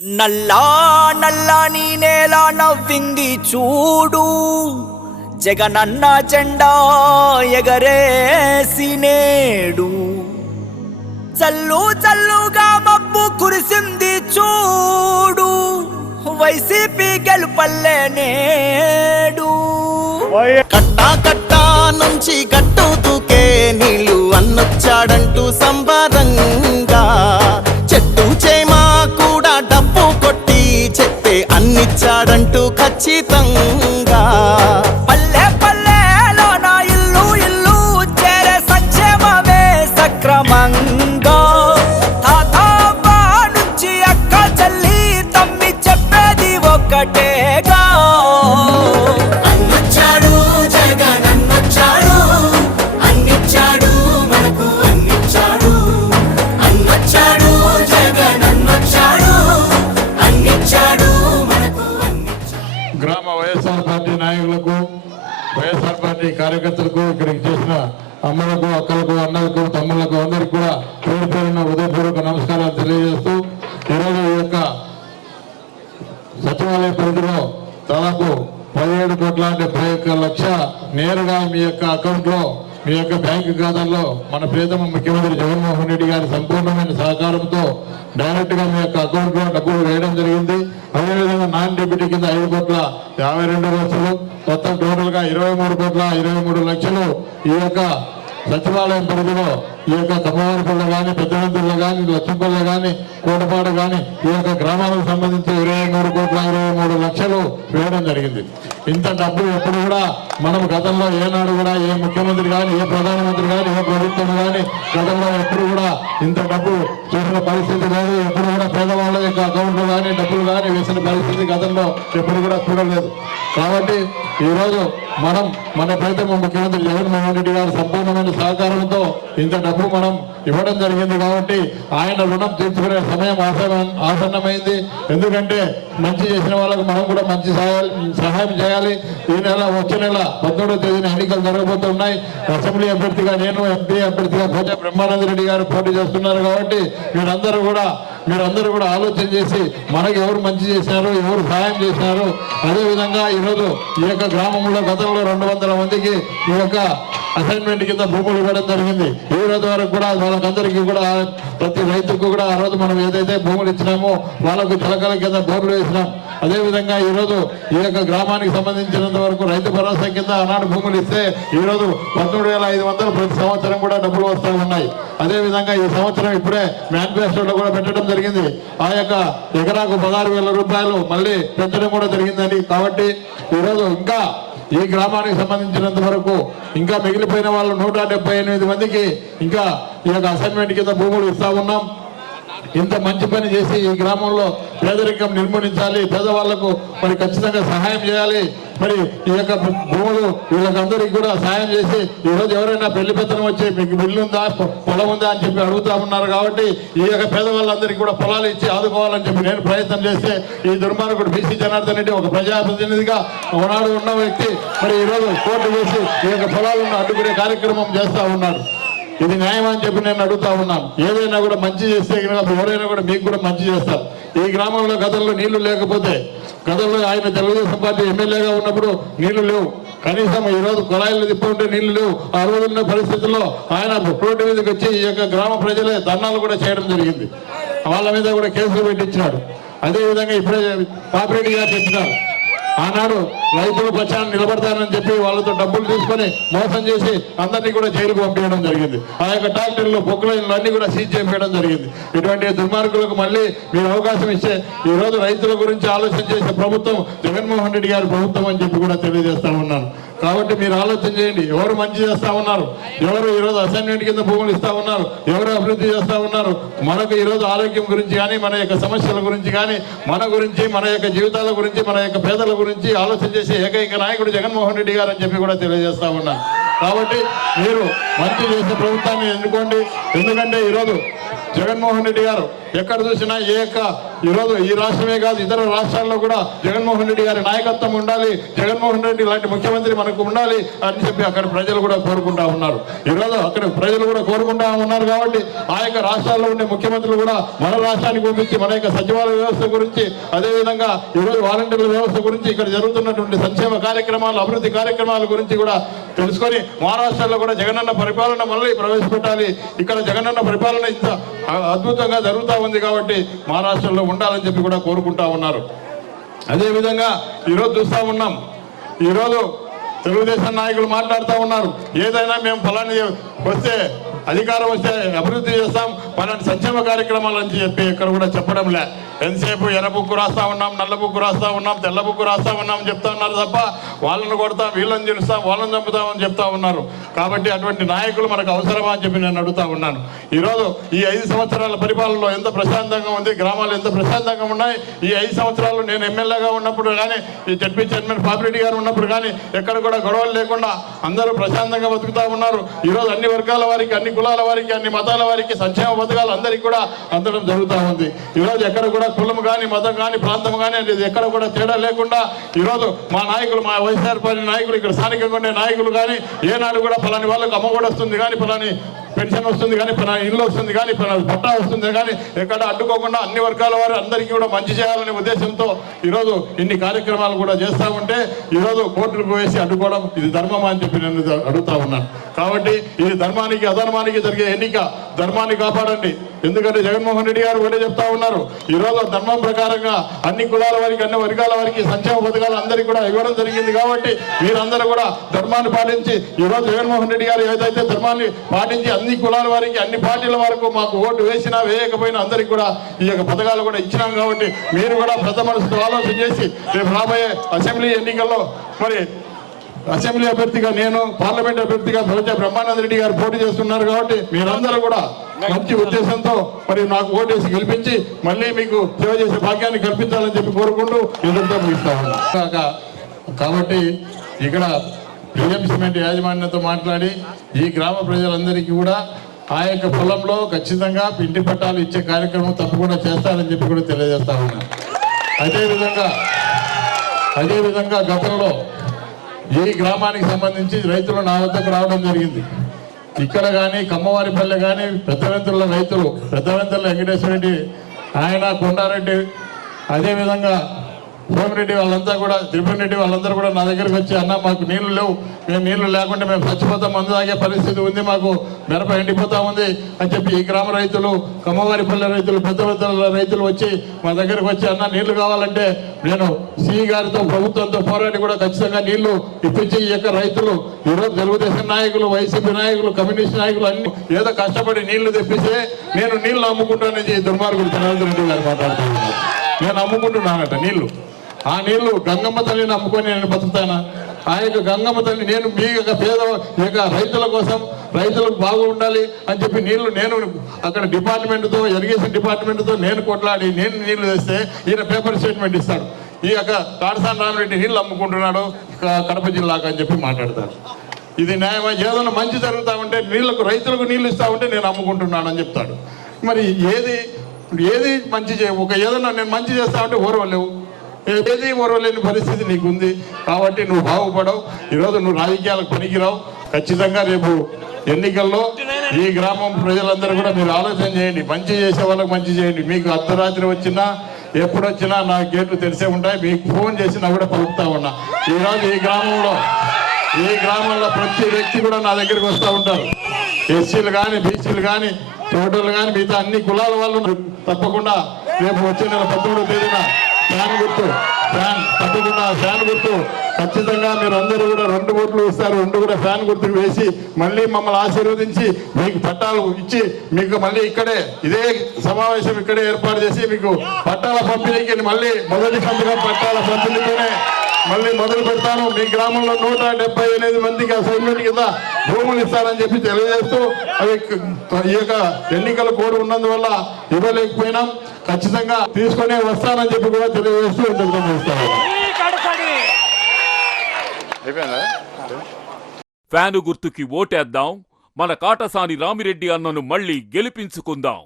నల్లా నల్లని నేల నవ్వింది చూడు, జగనన్న జెండా ఎగరేసి నేడు. చల్లు చల్లుగా మబ్బు కురిసింది చూడు, వైసీపీ గెలుపల్లే నేడు. కట్టా కట్టా నుంచి గట్టు దూకే నీళ్ళు అన్నొచ్చాడంటూ సంబరంగా, చెట్టు చేమా కూడా డబ్బు కొట్టి చెప్పే అన్నిచ్చాడంటూ ఖచ్చితంగా. పల్లె పల్లెలో నా ఇల్లు ఇల్లు చేరే సంక్షేమమే సక్రమంగా. తాత నుంచి అక్క చెల్లి తమ్మి చెప్పేది ఒక్కటేగా, అన్నొచ్చాడు జగన్ అన్నొచ్చాడు, అన్నిచ్చాడు మనకు అన్నిచ్చాడు. అన్నొచ్చాడు జగన్ అన్నొచ్చాడు, అన్నిచ్చాడు మనకు అన్నిచ్చాడు. గ్రామ వైఎస్ఆర్ పార్టీ నాయకులకు, వైఎస్ఆర్ పార్టీ కార్యకర్తలకు, ఇక్కడికి చేసిన అమ్మలకు, అక్కలకు, అన్నలకు, తమ్ముళ్లకు అందరికీ కూడా పేరు పేరున హృదయపూర్వక నమస్కారాలు తెలియజేస్తూ, ఈరోజు ఈ యొక్క సచివాలయ పరిధిలో దాదాపు 17,71,00,000 నేరుగా మీ యొక్క అకౌంట్లో, మీ యొక్క బ్యాంకు ఖాతాల్లో మన ప్రియతమ ముఖ్యమంత్రి జగన్మోహన్ రెడ్డి గారి సంపూర్ణమైన సహకారంతో డైరెక్ట్ గా మీ యొక్క అకౌంట్ లో డబ్బులు వేయడం జరిగింది. అదేవిధంగా నాన్ డెబిట్ కింద 5,52,00,000, మొత్తం టోటల్ గా 23,23,00,000 ఈ యొక్క సచివాలయం పరిధిలో ఈ యొక్క కమ్మవారిపల్లి కానీ, పెద్దనంతుల్లో కానీ, లక్ష్మపల్లి కానీ, కోటపాడు కానీ ఈ యొక్క గ్రామాలకు సంబంధించి 23,23,00,000 వేయడం జరిగింది. ఇంత డబ్బు ఎప్పుడు కూడా మనం గతంలో ఏనాడు కూడా ఏ ముఖ్యమంత్రి కానీ, ఏ ప్రధానమంత్రి కానీ, ఏ ప్రభుత్వం కానీ గతంలో ఎప్పుడు కూడా ఇంత డబ్బు చూసిన పరిస్థితి లేదు. ఎప్పుడు కూడా పేదవాళ్ళ యొక్క అకౌంట్లో కానీ డబ్బులు కానీ వేసిన పరిస్థితి గతంలో ఎప్పుడు కూడా చూడలేదు. కాబట్టి ఈరోజు మనం మన ప్రియతమ ముఖ్యమంత్రి జగన్మోహన్ రెడ్డి గారి సంపూర్ణమైన సహకారంతో ఇంత డబ్బు మనం ఇవ్వడం జరిగింది. కాబట్టి ఆయన రుణం తీర్చుకునే సమయం ఆసన్నమైంది. ఎందుకంటే మంచి చేసిన వాళ్ళకు మనం కూడా మంచి సహాయం చేయాలి. ఈ నెల వచ్చే నెల 19వ తేదీన ఎన్నికలు జరగబోతున్నాయి. అసెంబ్లీ అభ్యర్థిగా నేను, ఎంపీ అభ్యర్థిగా పోచా బ్రహ్మానంద రెడ్డి గారు పోటీ చేస్తున్నారు. కాబట్టి మీరందరూ కూడా ఆలోచన చేసి మనకు ఎవరు మంచి చేశారు, ఎవరు సహాయం చేశారు. అదేవిధంగా ఈరోజు ఈ యొక్క గ్రామంలో గతంలో 200 మందికి ఈ యొక్క అసైన్మెంట్ కింద భూములు ఇవ్వడం జరిగింది. ఈ రోజు వరకు కూడా వాళ్ళకందరికీ కూడా, ప్రతి రైతుకు కూడా ఆ రోజు మనం ఏదైతే భూములు ఇచ్చినామో వాళ్ళకు చిలకల కింద బోర్లు వేసినాం. అదేవిధంగా ఈరోజు ఈ యొక్క గ్రామానికి సంబంధించినంత వరకు రైతు భరోసా కింద ఆనాడు భూములు ఇస్తే ఈరోజు 13,500 ప్రతి సంవత్సరం కూడా డబ్బులు వస్తూ ఉన్నాయి. అదేవిధంగా ఈ సంవత్సరం ఇప్పుడే మేనిఫెస్టోలో కూడా పెట్టడం జరిగింది. ఆ యొక్క ఎకరాకు 16,000 రూపాయలు మళ్ళీ పెంచడం కూడా జరిగిందని. కాబట్టి ఈరోజు ఇంకా ఈ గ్రామానికి సంబంధించినంత వరకు ఇంకా మిగిలిపోయిన వాళ్ళు 178 మందికి ఇంకా ఈ యొక్క అసైన్మెంట్ కింద భూములు ఇస్తా ఉన్నాం. ఇంత మంచి పని చేసి ఈ గ్రామంలో పేదరికం నిర్మూలించాలి, పేదవాళ్లకు మరి ఖచ్చితంగా సహాయం చేయాలి. మరి ఈ యొక్క భూములు వీళ్ళకందరికీ కూడా సహాయం చేసి, ఈరోజు ఎవరైనా పెళ్లి పెత్తనం వచ్చి మీకు బిల్లు ఉందా, పొలం ఉందా అని చెప్పి అడుగుతా ఉన్నారు. కాబట్టి ఈ యొక్క పేదవాళ్ళందరికీ కూడా పొలాలు ఇచ్చి ఆదుకోవాలని చెప్పి నేను ప్రయత్నం చేస్తే, ఈ దుర్మార్గుడు బీసీ జనార్దన్ రెడ్డి ఒక ప్రజాప్రతినిధిగా ఒకనాడు ఉన్న వ్యక్తి మరి ఈరోజు కోర్టు వేసి ఈ యొక్క పొలాలను అడ్డుకునే కార్యక్రమం చేస్తా ఉన్నాడు. ఇది న్యాయం అని చెప్పి నేను అడుగుతా ఉన్నాను. ఏదైనా కూడా మంచి చేస్తే ఎవరైనా కూడా మీకు కూడా మంచి చేస్తారు. ఈ గ్రామంలో గతంలో నీళ్లు లేకపోతే, గతంలో ఆయన తెలుగుదేశం పార్టీ ఎమ్మెల్యేగా ఉన్నప్పుడు నీళ్లు లేవు. కనీసం ఈరోజు కుళాయిలు తిప్పుకుంటే నీళ్లు లేవు. ఆ రోజున్న పరిస్థితుల్లో ఆయన రోడ్డు మీదకి వచ్చి ఈ యొక్క గ్రామ ప్రజలే ధర్నాలు కూడా చేయడం జరిగింది. వాళ్ళ మీద కూడా కేసులు పెట్టించినాడు. అదేవిధంగా ఇప్పుడే పాపిరెడ్డి గారు చెప్పినారు, ఆనాడు రైతుల పక్షాన్ని నిలబడతానని చెప్పి వాళ్ళతో డబ్బులు తీసుకొని మోసం చేసి అందరినీ కూడా జైలుకు పంపించడం జరిగింది. ఆ యొక్క ట్రాక్టర్లు, బొక్కులైన్లు అన్ని కూడా సీజ్ చేయడం జరిగింది. ఇటువంటి దుర్మార్గులకు మళ్ళీ మీరు అవకాశం ఇస్తే ఈ రోజు రైతుల గురించి ఆలోచన చేసే ప్రభుత్వం జగన్మోహన్ రెడ్డి గారి ప్రభుత్వం అని చెప్పి కూడా తెలియజేస్తా ఉన్నాను. కాబట్టి మీరు ఆలోచన చేయండి, ఎవరు మంచి చేస్తా ఉన్నారు, ఎవరు ఈరోజు అసైన్మెంట్ కింద భూములు ఇస్తా ఉన్నారు, ఎవరు అభివృద్ధి చేస్తా ఉన్నారు. మనకు ఈరోజు ఆరోగ్యం గురించి కానీ, మన యొక్క సమస్యల గురించి కానీ, మన గురించి, మన యొక్క జీవితాల గురించి, మన యొక్క పేదల గురించి ఆలోచన చేసే ఏకైక నాయకుడు జగన్మోహన్ రెడ్డి గారు అని చెప్పి కూడా తెలియజేస్తా ఉన్నాను. కాబట్టి మీరు మంచి చేసే ప్రభుత్వాన్ని ఎన్నుకోండి. ఎందుకంటే ఈరోజు జగన్మోహన్ రెడ్డి గారు ఎక్కడ చూసినా ఈరోజు ఈ రాష్ట్రమే కాదు ఇతర రాష్ట్రాల్లో కూడా జగన్మోహన్ రెడ్డి గారి నాయకత్వం ఉండాలి, జగన్మోహన్ రెడ్డి లాంటి ముఖ్యమంత్రి మనకు ఉండాలి అని చెప్పి అక్కడ ప్రజలు కూడా కోరుకుంటా ఉన్నారు. ఈరోజు అక్కడ ప్రజలు కూడా కోరుకుంటా ఉన్నారు కాబట్టి ఆ యొక్క రాష్ట్రాల్లో ఉండే ముఖ్యమంత్రులు కూడా మన రాష్ట్రానికి పంపించి మన యొక్క సచివాలయ వ్యవస్థ గురించి, అదేవిధంగా ఈరోజు వాలంటీర్ల వ్యవస్థ గురించి, ఇక్కడ జరుగుతున్నటువంటి సంక్షేమ కార్యక్రమాలు, అభివృద్ధి కార్యక్రమాల గురించి కూడా తెలుసుకొని మహారాష్ట్రలో కూడా జగనన్న పరిపాలన మళ్ళీ ప్రవేశపెట్టాలి. ఇక్కడ జగనన్న పరిపాలన ఇంత అద్భుతంగా జరుగుతూ ఉంది కాబట్టి మహారాష్ట్రలో ఉండాలని చెప్పి కూడా కోరుకుంటా ఉన్నారు. అదేవిధంగా ఈరోజు చూస్తూ ఉన్నాం, ఈరోజు తెలుగుదేశం నాయకులు మాట్లాడుతూ ఉన్నారు, ఏదైనా మేము ఫలాన్ని వస్తే అధికారం వస్తే అభివృద్ధి చేస్తాం, పలాంటి సంక్షేమ కార్యక్రమాలు అని చెప్పి ఇక్కడ కూడా చెప్పడం లే. ఎంతసేపు ఎర్ర బుక్కు రాస్తా ఉన్నాం, నల్ల బుక్కు రాస్తా ఉన్నాం, తెల్ల బుక్కు రాస్తా ఉన్నాం చెప్తా ఉన్నారు తప్ప వాళ్ళని కొడతాం, వీళ్ళని తెలుస్తాం, వాళ్ళని చంపుతామని చెప్తా ఉన్నారు. కాబట్టి అటువంటి నాయకులు మనకు అవసరమా అని చెప్పి నేను అడుగుతా ఉన్నాను. ఈరోజు ఈ 5 సంవత్సరాల పరిపాలనలో ఎంత ప్రశాంతంగా ఉంది, గ్రామాలు ఎంత ప్రశాంతంగా ఉన్నాయి. ఈ 5 సంవత్సరాలు నేను ఎమ్మెల్యేగా ఉన్నప్పుడు కానీ, ఈ జడ్పీ చైర్మన్ పాపిరెడ్డి గారు ఉన్నప్పుడు కానీ ఎక్కడ కూడా గొడవలు లేకుండా అందరూ ప్రశాంతంగా బతుకుతా ఉన్నారు. ఈరోజు అన్ని వర్గాల వారికి, అన్ని కులాల వారికి, అన్ని మతాల వారికి సంక్షేమ పథకాలు అందరికీ కూడా అందడం జరుగుతూ ఉంది. ఈరోజు ఎక్కడ కూడా కులం కానీ, మతం కానీ, ప్రాంతం కానీ అనేది ఎక్కడ కూడా తేడా లేకుండా ఈరోజు మా నాయకులు, మా వైఎస్ఆర్ పార్టీ నాయకులు, ఇక్కడ స్థానికంగా ఉండే నాయకులు కానీ ఏనాడు కూడా ఫలాని వాళ్ళకు అమ్మఒడి వస్తుంది కానీ, ఫలాని పెన్షన్ వస్తుంది కానీ, ఫలాని ఇల్లు వస్తుంది కానీ, ఫలాని పట్టా వస్తుంది కానీ ఎక్కడ అడ్డుకోకుండా అన్ని వర్గాల వారు అందరికీ కూడా మంచి చేయాలనే ఉద్దేశంతో ఈరోజు ఇన్ని కార్యక్రమాలు కూడా చేస్తూ ఉంటే ఈరోజు కోర్టులకు వేసి అడ్డుకోవడం ఇది ధర్మమా అని చెప్పి నేను అడుగుతా ఉన్నాను. కాబట్టి ఇది ధర్మానికి అధర్మానికి జరిగే ఎన్నిక, ధర్మాన్ని కాపాడండి. ఎందుకంటే జగన్మోహన్ రెడ్డి గారు కూడా చెప్తా ఉన్నారు, ఈరోజు ధర్మం ప్రకారంగా అన్ని కులాల వారికి, అన్ని వర్గాల వారికి సంక్షేమ పథకాలు అందరికీ కూడా ఇవ్వడం జరిగింది. కాబట్టి మీరందరూ కూడా ధర్మాన్ని పాటించి ఈరోజు జగన్మోహన్ రెడ్డి గారు ఏదైతే ధర్మాన్ని పాటించి అన్ని కులాల వారికి, అన్ని పార్టీల వరకు మాకు ఓటు వేసినా వేయకపోయినా అందరికీ కూడా ఈ యొక్క పథకాలు కూడా ఇచ్చినాం. కాబట్టి మీరు కూడా పెద్ద మనసుతో ఆలోచన చేసి రేపు రాబోయే అసెంబ్లీ ఎన్నికల్లో మరి అసెంబ్లీ అభ్యర్థిగా నేను, పార్లమెంట్ అభ్యర్థిగా బ్రహ్మానంద రెడ్డి గారు పోటీ చేస్తున్నారు. కాబట్టి మీరందరూ కూడా మంచి ఉద్దేశంతో మరి నాకు ఓటేసి గెలిపించి మళ్ళీ మీకు సేవ చేసే భాగ్యాన్ని కల్పించాలని చెప్పి కోరుకుంటూ ఎదురుతో ముగిస్తాను. కాబట్టి ఇక్కడ ప్రియం సిమెంట్ యాజమాన్యంతో మాట్లాడి ఈ గ్రామ ప్రజలందరికీ కూడా ఆ యొక్క పొలంలో ఖచ్చితంగా ఇంటి పట్టాలు ఇచ్చే కార్యక్రమం తప్పకుండా చేస్తారని చెప్పి కూడా తెలియజేస్తా ఉన్నాను. అదేవిధంగా గతంలో ఈ గ్రామానికి సంబంధించి రైతులు నా వద్దకు రావడం జరిగింది. ఇక్కడ కానీ కమ్మవారిపల్లె కానీ పెద్దవెంతుల రైతులు, పెద్దవెంతుల వెంకటేశ్వర రెడ్డి, ఆయన కొండారెడ్డి, అదేవిధంగా సోమిరెడ్డి వాళ్ళంతా కూడా, త్రిపుర రెడ్డి వాళ్ళందరూ కూడా నా దగ్గరికి వచ్చి, అన్న మాకు నీళ్లు లేవు, మేము నీళ్లు లేకుండా మేము చచ్చిపోతాం, మందు తాగే పరిస్థితి ఉంది, మాకు మిరప ఎండిపోతా ఉంది అని చెప్పి ఈ గ్రామ రైతులు, కమ్మవారిపల్లె రైతులు, పెద్దవెంతుల రైతులు వచ్చి మా దగ్గరకు వచ్చి, అన్న నీళ్లు కావాలంటే నేను సిఈ గారితో, ప్రభుత్వంతో పోరాడి కూడా ఖచ్చితంగా నీళ్లు ఇప్పించి ఈ యొక్క రైతులు ఈరోజు తెలుగుదేశం నాయకులు, వైసీపీ నాయకులు, కమ్యూనిస్ట్ నాయకులు అన్ని ఏదో కష్టపడి నీళ్లు తెప్పిస్తే నేను నీళ్లు అమ్ముకుంటానని దుర్మార్గుడు చంద్రబాబు రెడ్డి గారు మాట్లాడుతున్నారు. నేను అమ్ముకుంటున్నానట నీళ్లు. ఆ నీళ్లు గంగమ్మ తల్లిని అమ్ముకొని నేను బతుకుతానా? ఆ యొక్క గంగమ్మ తల్లి నేను మీ యొక్క పేద యొక్క రైతుల కోసం, రైతులకు బాగా ఉండాలి అని చెప్పి నీళ్లు నేను అక్కడ డిపార్ట్మెంట్తో, ఇరిగేషన్ డిపార్ట్మెంట్తో నేను కొట్లాడి నేను నీళ్లు తెస్తే ఈయన పేపర్ స్టేట్మెంట్ ఇస్తాడు, ఈ యొక్క కాడసాని రామిరెడ్డి నీళ్లు అమ్ముకుంటున్నాడు కడప జిల్లాకు అని చెప్పి మాట్లాడతారు. ఇది న్యాయమా? ఏదైనా మంచి జరుగుతూ ఉంటే నీళ్లకు, రైతులకు నీళ్లు ఇస్తా ఉంటే నేను అమ్ముకుంటున్నాను అని చెప్తాడు. మరి ఏది మంచి ఏదన్నా నేను మంచి చేస్తా ఉంటే ఓర్వలేవు, ఏది ఓర్వలేని పరిస్థితి నీకుంది. కాబట్టి నువ్వు బాగుపడవు, ఈరోజు నువ్వు రాజకీయాలకు పనికిరావు. ఖచ్చితంగా రేపు ఎన్నికల్లో ఈ గ్రామం ప్రజలందరూ కూడా మీరు ఆలోచన చేయండి, మంచి చేసే వాళ్ళకి మంచి చేయండి. మీకు అర్ధరాత్రి వచ్చినా ఎప్పుడొచ్చినా నా గేట్లు తెరిసే ఉంటాయి, మీకు ఫోన్ చేసినా కూడా పలుకుతా ఉన్నా. ఈరోజు ఈ గ్రామంలో ప్రతి వ్యక్తి కూడా నా దగ్గరికి వస్తూ ఉంటారు. ఎస్సీలు కానీ, బీసీలు కానీ, చోటలు కానీ, మిగతా అన్ని కులాల వాళ్ళు తప్పకుండా రేపు వచ్చే నెల 19వ తేదీన ఫ్యాన్ గుర్తు ఖచ్చితంగా మీరు అందరూ కూడా 2 ఓట్లు ఇస్తారు. 2 కూడా ఫ్యాన్ గుర్తుకు వేసి మళ్ళీ మమ్మల్ని ఆశీర్వదించి మీకు పట్టాలు ఇచ్చి మీకు మళ్ళీ ఇక్కడే ఇదే సమావేశం ఇక్కడే ఏర్పాటు చేసి మీకు పట్టాల పంపిణీకి మళ్ళీ మొదటి సంతకం పట్టాల పంపిణీతోనే మళ్ళీ మొదలు పెడతాను. మీ గ్రామంలో 178 మందికి అసైన్మెంట్ కింద భూములు ఇస్తారని చెప్పి తెలియజేస్తూ, అవి ఈ యొక్క ఎన్నికల కోడ్ ఉన్నందువల్ల ఇవ్వలేకపోయినాం, ఖచ్చితంగా తీసుకునే వస్తానని చెప్పి కూడా తెలియజేస్తూ ఇంతకు చేస్తాను. ఫ్యాను గుర్తుకి ఓటేద్దాం, మన కాటసాని రామిరెడ్డి అన్నను మళ్ళీ గెలిపించుకుందాం.